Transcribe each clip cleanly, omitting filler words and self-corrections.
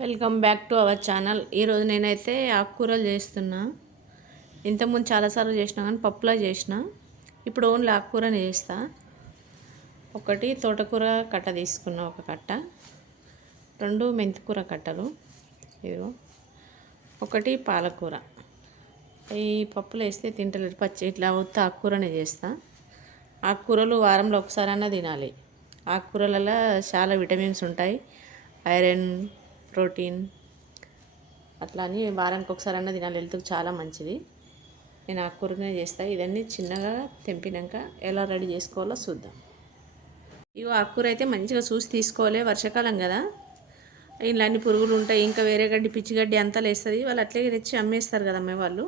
Welcome back to our channel. ఈరోజు నేనైతే ఆకుకూరలు చేస్తున్నా. ఇంతకుముందు చాలాసార్లు చేసినా కానీ పప్పులా చేసిన. ఇప్పుడు ఓన్లీ ఆకుకూరని చేస్తా. ఒకటి తోటకూర కట్ట తీసుకున్నా, ఒక కట్ట. 2 మెంతికూర కట్టలు, ఇదిగో. ఒకటి పాలకూర. ఈ పప్పులు వేస్తే తింటలేరు, పచ్చి ఇట్లా ఉత్త ఆకుకూరనే చేస్తా. ఆకుకూరలు వారంలో ఒకసారైనా తినాలి. ఆకుకూరలలో చాలా విటమిన్స్ ఉంటాయి, ఐరన్, ప్రోటీన్. అట్లా అని వారానికి ఒకసారి అన్న తినాలి, హెల్త్కి చాలా మంచిది. నేను ఆకుకూరనే చేస్తాను. ఇదన్నీ చిన్నగా తెంపినాక ఎలా రెడీ చేసుకోవాలో చూద్దాం. ఇవి ఆకుకూర అయితే మంచిగా చూసి తీసుకోవాలి, వర్షాకాలం కదా, ఇంట్లో అన్ని పురుగులు ఉంటాయి. ఇంకా వేరే గడ్డి, పిచ్చి గడ్డి అంతా లేస్తుంది. వాళ్ళు అట్లే తెచ్చి అమ్మేస్తారు కదా అమ్మే వాళ్ళు.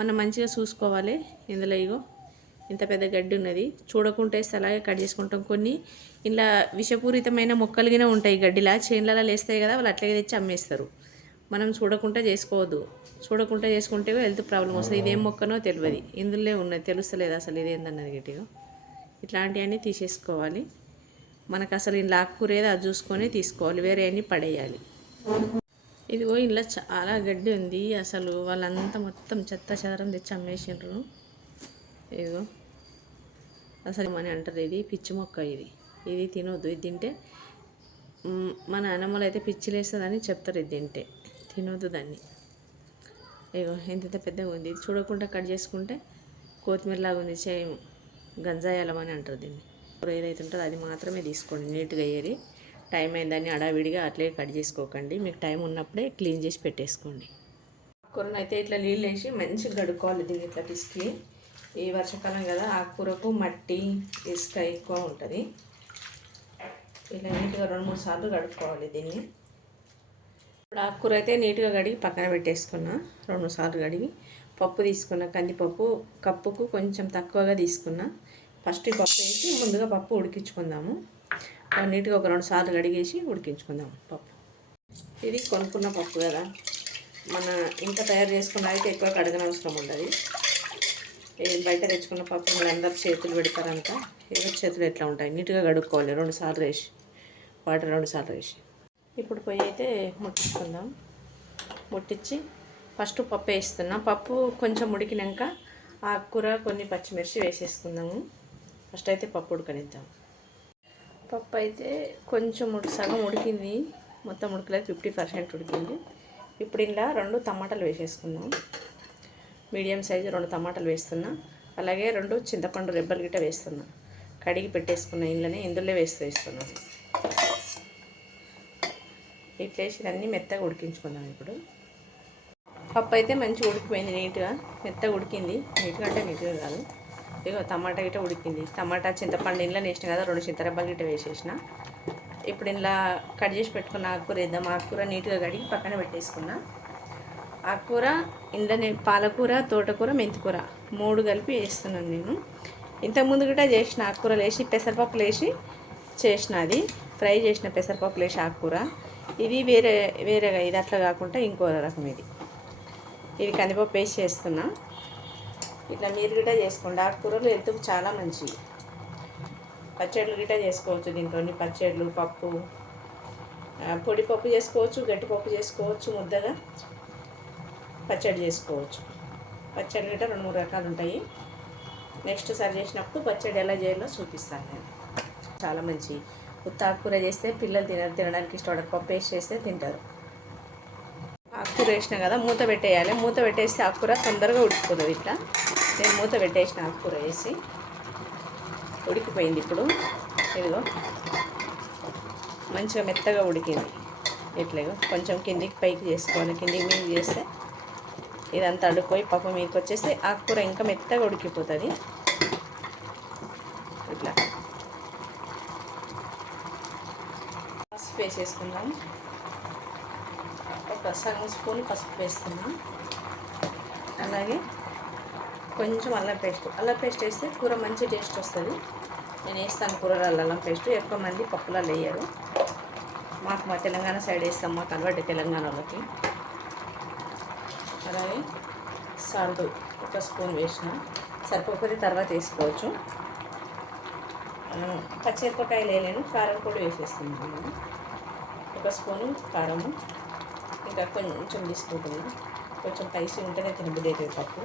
మనం మంచిగా చూసుకోవాలి. ఇందులో ఇగో ఇంత పెద్ద గడ్డి ఉన్నది, చూడకుంటే వేస్తే అలాగే కట్ చేసుకుంటాం. కొన్ని ఇలా విషపూరితమైన మొక్కలుగానే ఉంటాయి గడ్డిలా, చేన్లలో లేస్తాయి కదా, వాళ్ళు అట్లే తెచ్చి అమ్మేస్తారు. మనం చూడకుండా చేసుకోవద్దు. చూడకుండా చేసుకుంటే హెల్త్ ప్రాబ్లం వస్తుంది. ఇదేం మొక్కనో తెలియదు, ఇందులో ఉన్నది తెలుస్తలేదు అసలు ఇదేందన్నది గట్టిగా. ఇట్లాంటివన్నీ తీసేసుకోవాలి. మనకు అసలు ఇంట్లో ఆకుకూర ఏదో అది చూసుకొని తీసుకోవాలి, వేరే అన్నీ పడేయాలి. ఇదిగో ఇంట్లో చాలా గడ్డి ఉంది, అసలు వాళ్ళంతా మొత్తం చెత్త చెదరం తెచ్చి అమ్మేసిండ్రు. ఇదిగో అసలు అని అంటారు, ఇది పిచ్చి మొక్క, ఇది తినొద్దు. ఇది తింటే మన నాన్నమ్మలు అయితే పిచ్చి లేస్తుందని చెప్తారు, ఇది తింటే తినొద్దు దాన్ని. ఇగో ఎంత పెద్దగా ఉంది, ఇది చూడకుండా కట్ చేసుకుంటే కొత్తిమీరలాగా ఉంది, చేయం గంజాయాలం అని అంటారు దీన్ని. ఏదైతే ఉంటుందో అది మాత్రమే తీసుకోండి, నీట్గా ఏరి. టైం అయిందని అడావిడిగా అట్లే కట్ చేసుకోకండి, మీకు టైం ఉన్నప్పుడే క్లీన్ చేసి పెట్టేసుకోండి. ఆకుకూరను అయితే ఇట్లా నీళ్ళు వేసి మంచిగా కడుక్కోవాలి. దీన్ని ఇట్లా పిసికి, ఈ వర్షాకాలం కదా, ఆకుకూరకు మట్టి, ఇసుక ఎక్కువ ఉంటుంది. ఇలా నీట్గా 2-3 సార్లు కడుక్కోవాలి దీన్ని. ఇప్పుడు ఆకుకూర అయితే నీట్గా కడిగి పక్కన పెట్టేసుకున్నా. 2 సార్లు కడిగి పప్పు తీసుకున్నా, కందిపప్పు కప్పుకు కొంచెం తక్కువగా తీసుకున్నా. ఫస్ట్ ఈ పప్పు వేసి ముందుగా పప్పు ఉడికించుకుందాము. నీట్గా ఒక 2 సార్లు కడిగేసి ఉడికించుకుందాము పప్పు. ఇది కొనుక్కున్న పప్పు కదా, మన ఇంట్లో తయారు చేసుకున్న అయితే ఎక్కువ కడగనవసరం ఉండదు. బయట తెచ్చుకున్న పప్పు అందరు చేతులు పెడతారంట, ఎవరి చేతులు ఎట్లా ఉంటాయి. నీట్గా కడుక్కోవాలి 2 సార్లు వేసి, వాటర్ 2 సార్లు వేసి. ఇప్పుడు పొయ్యి అయితే ముట్టించుకుందాం. ముట్టించి ఫస్ట్ పప్పు వేస్తున్నా. పప్పు కొంచెం ఉడికినాక ఆకుకూర, కొన్ని పచ్చిమిర్చి వేసేసుకుందాము. ఫస్ట్ అయితే పప్పు ఉడకనిద్దాం. పప్పు అయితే కొంచెం సగం ఉడికింది, మొత్తం ఉడకలేదు, 50% ఉడికింది. ఇప్పుడు ఇలా 2 టమాటాలు వేసేసుకుందాం. మీడియం సైజు 2 టమాటాలు వేస్తున్నా. అలాగే 2 చింతపండు రెబ్బలు గిట్ట వేస్తున్నా. కడిగి పెట్టేసుకున్నా, ఇందులో వేస్తున్నాను. ఇట్లా వేసి అన్నీ మెత్తగా ఉడికించుకుందాం. ఇప్పుడు పప్పు అయితే మంచిగా ఉడికిపోయింది, నీట్గా మెత్తగా ఉడికింది. నీట్గా అంటే నీట్గా కాదు, ఇగో టమాటా గిట్ట ఉడికింది. టమాటా, చింతపండు ఇంట్లో వేసిన కదా, 2 చింతరెబ్బలు గిట్ట వేసేసిన. ఇప్పుడు ఇలా కట్ చేసి పెట్టుకున్న ఆకుకూర వేద్దాం. ఆకుకూర నీట్గా కడిగి పక్కన పెట్టేసుకున్నా. ఆకుకూర ఇందులోనే పాలకూర, తోటకూర, మెంతికూర 3 కలిపి వేస్తున్నాను నేను. ఇంతకుముందు కూడా చేసిన ఆకుకూరలు వేసి, పెసరపప్పులు వేసి చేసిన, అది ఫ్రై చేసిన పెసరపప్పులు వేసి ఆకుకూర. ఇది వేరేగా, ఇది అట్లా కాకుండా ఇంకో రకం. ఇది కందిపప్పు వేసి చేస్తున్నా. ఇట్లా మీరు గిట్ట చేసుకోండి. ఆకుకూరలు హెల్త్కి చాలా మంచివి. పచ్చళ్ళు గిట్ట చేసుకోవచ్చు దీంట్లో, పచ్చళ్ళు, పప్పు, పొడి పప్పు చేసుకోవచ్చు, గట్టి పప్పు చేసుకోవచ్చు, ముద్దగా పచ్చడి చేసుకోవచ్చు. పచ్చడి గిట్ట 2-3 రకాలు ఉంటాయి. నెక్స్ట్ సరి చేసినప్పుడు పచ్చడి ఎలా చేయాలో చూపిస్తాను నేను. చాలా మంచి ఉత్త ఆకుకూర చేస్తే పిల్లలు తినడానికి ఇష్టపడరు, పప్పు వేసి చేస్తే తింటారు. ఆకుకూర వేసిన కదా, మూత పెట్టేయాలి. మూత పెట్టేస్తే ఆకుకూర తొందరగా ఉడికిపోతుంది. ఇట్లా నేను మూత పెట్టేసిన, ఆకుకూర వేసి ఉడికిపోయింది. ఇప్పుడు ఇదిగో మంచిగా మెత్తగా ఉడికింది. ఇట్లాగో కొంచెం కిందికి పైకి చేసుకోవాలి, కిందికి మీద చేస్తే ఇదంతా అడుక్కుపోయి పప్పు మీదకి వచ్చేస్తే ఆకుకూర ఇంకా మెత్తగా ఉడికిపోతుంది. ఇట్లా పసుపు వేసేసుకుందాం. ఒక సగం స్పూన్ పసుపు వేస్తున్నాం. అలాగే కొంచెం అల్లం పేస్ట్ వేస్తే కూర మంచి టేస్ట్ వస్తుంది. నేను వేస్తాను కూరలో అల్లం పేస్ట్. ఎక్కువ మంది పప్పులలో వేయరు, మాకు మా తెలంగాణ సైడ్ వేస్తాం, మాకు అలవాటు తెలంగాణ వాళ్ళకి. అలాగే సాల్ట్ 1 స్పూన్ వేసిన, సరిపోతే తర్వాత వేసుకోవచ్చు. పచ్చిమిరపకాయలు వేయలేను, కారం పొడి వేసేస్తున్నాను. 1 స్పూను కారము, ఇంకా కొంచెం తీసుకుంటున్నాను. కొంచెం స్పైసీ ఉంటేనే తినబుద్ధి అవుతుంది పప్పు.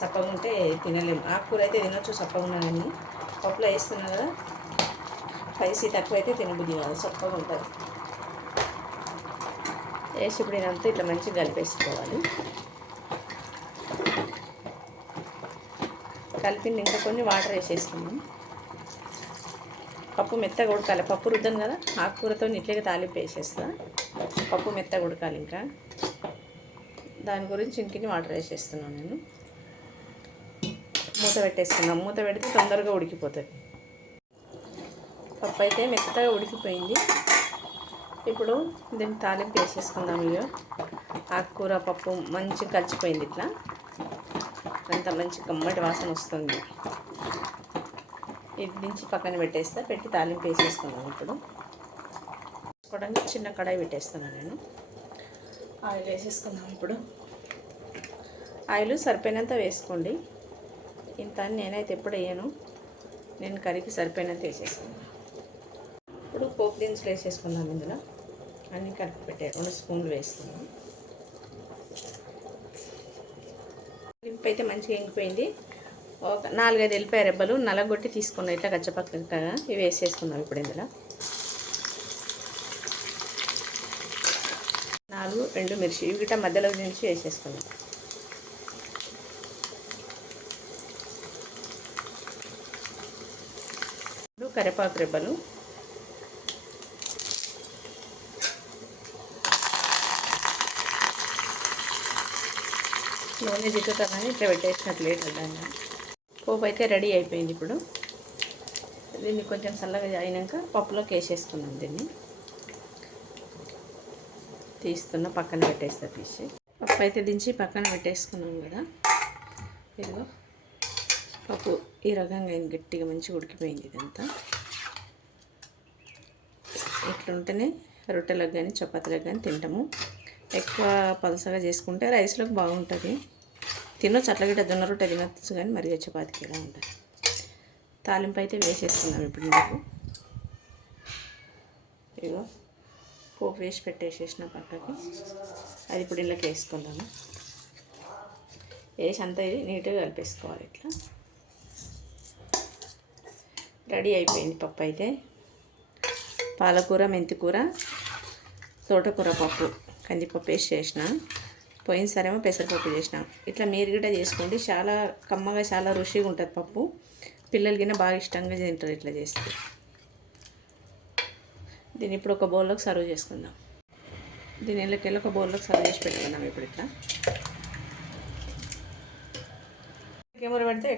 సప్పగా ఉంటే తినలేము. ఆకుకూర అయితే తినొచ్చు సప్పగా ఉన్నా కానీ పప్పులో వేస్తున్నా కదా స్పైసీ తక్కువ అయితే తినబుద్ధి కాదు, సప్పగా ఉంటుంది. వేసి ఇప్పుడు ఇదంతా ఇట్లా మంచిగా కలిపేసుకోవాలి. కలిపింది ఇంకా కొన్ని వాటర్ వేసేసుకున్నాం. పప్పు మెత్తగా ఉడకాలి. పప్పు రుద్దాను కదా, ఆకుకూరతో ఇట్లగా తాలింపు వేసేస్తా. పప్పు మెత్తగా ఉడకాలి. ఇంకా దాని గురించి ఇంకిని వాటర్ వేసేస్తున్నాను నేను. మూత పెట్టేసుకున్నాం. మూత పెడితే తొందరగా ఉడికిపోతుంది. పప్పు అయితే మెత్తగా ఉడికిపోయింది. ఇప్పుడు దీన్ని తాలింపు వేసేసుకుందాం. ఇక ఆకుకూర పప్పు మంచిగా కలిసిపోయింది. ఇట్లా అంత మంచి కమ్మటి వాసన వస్తుంది. ఇది దించి పక్కన పెట్టేస్తా. పెట్టి తాలింపు వేసేసుకుందాం. ఇప్పుడు వేసుకోవడానికి చిన్న కడాయి పెట్టేస్తున్నాను నేను. ఆయిల్ వేసేసుకుందాం. ఇప్పుడు ఆయిల్ సరిపోయినంత వేసుకోండి. ఇంత అని నేనైతే ఎప్పుడు వేయను, నేను కర్రీకి సరిపోయినంత వేసేసుకున్నాను. ఇప్పుడు పోపు దినుసులు వేసేసుకుందాం. ఇందులో అన్నీ కలిపి పెట్టే 2 స్పూన్లు వేస్తున్నాను. లింపు అయితే మంచిగా ఎంగిపోయింది. ఒక 4-5 ఎల్లిపాయ రెబ్బలు నలగొట్టి తీసుకున్నాం. ఇట్లా గచ్చపక్కగా ఇవి వేసేసుకుందాం. ఇప్పుడు ఇందులో 4 ఎండుమిర్చి ఇవి గిట్ట మధ్యలో నుంచి వేసేసుకుందాం. ఇప్పుడు కరివేపాకు రెబ్బలు, నూనె జిగుతానని ఇట్లా పెట్టేసినట్లు లేదండి. పోపు అయితే రెడీ అయిపోయింది. ఇప్పుడు దీన్ని కొంచెం చల్లగా అయినాక పప్పులోకి వేసేసుకున్నాం. దీన్ని తీస్తున్న పక్కన పెట్టేస్తా. తీసి పప్పు అయితే దించి పక్కన పెట్టేసుకున్నాం కదా. ఇదిగో పప్పు ఈ రకంగా గట్టిగా మంచిగా ఉడికిపోయింది. ఇదంతా ఇట్లుంటేనే రొట్టెలకు కానీ చపాతీలకు కానీ తింటాము. ఎక్కువ పలసగా చేసుకుంటే రైస్లోకి బాగుంటుంది. తినొచ్చు, అట్లా గిట్ట జొన్న రొట్టె తినొచ్చు, కానీ మరి చపాతీకి ఎలా ఉంటుంది. తాలింపు అయితే వేసేసుకున్నాం. ఇప్పుడు ఇందుకు ఇగో పోపు వేసి పెట్టేసేసిన పక్కకి. అది ఇప్పుడు ఇళ్ళకి వేసుకుందాము. వేసి అంతా ఇది నీట్గా కలిపేసుకోవాలి. ఇట్లా రెడీ అయిపోయింది పప్పు అయితే. పాలకూర, మెంతికూర, తోటకూర పప్పు, కందిపప్పు వేసి చేసిన. పోయినసారేమో పెసరపప్పు చేసిన. ఇట్లా మీరు కూడా చేసుకోండి. చాలా కమ్మగా చాలా రుచిగా ఉంటుంది పప్పు. పిల్లలకి బాగా ఇష్టంగా తింటారు ఇట్లా చేస్తే. దీన్ని ఇప్పుడు ఒక బౌల్లోకి సర్వ్ చేసుకుందాం. దీని ఇళ్ళకెళ్ళి ఒక బౌల్లోకి సర్వ్ చేసి పెట్టుకుందాం. ఇప్పుడు ఇట్లా కెమెరా పెడితే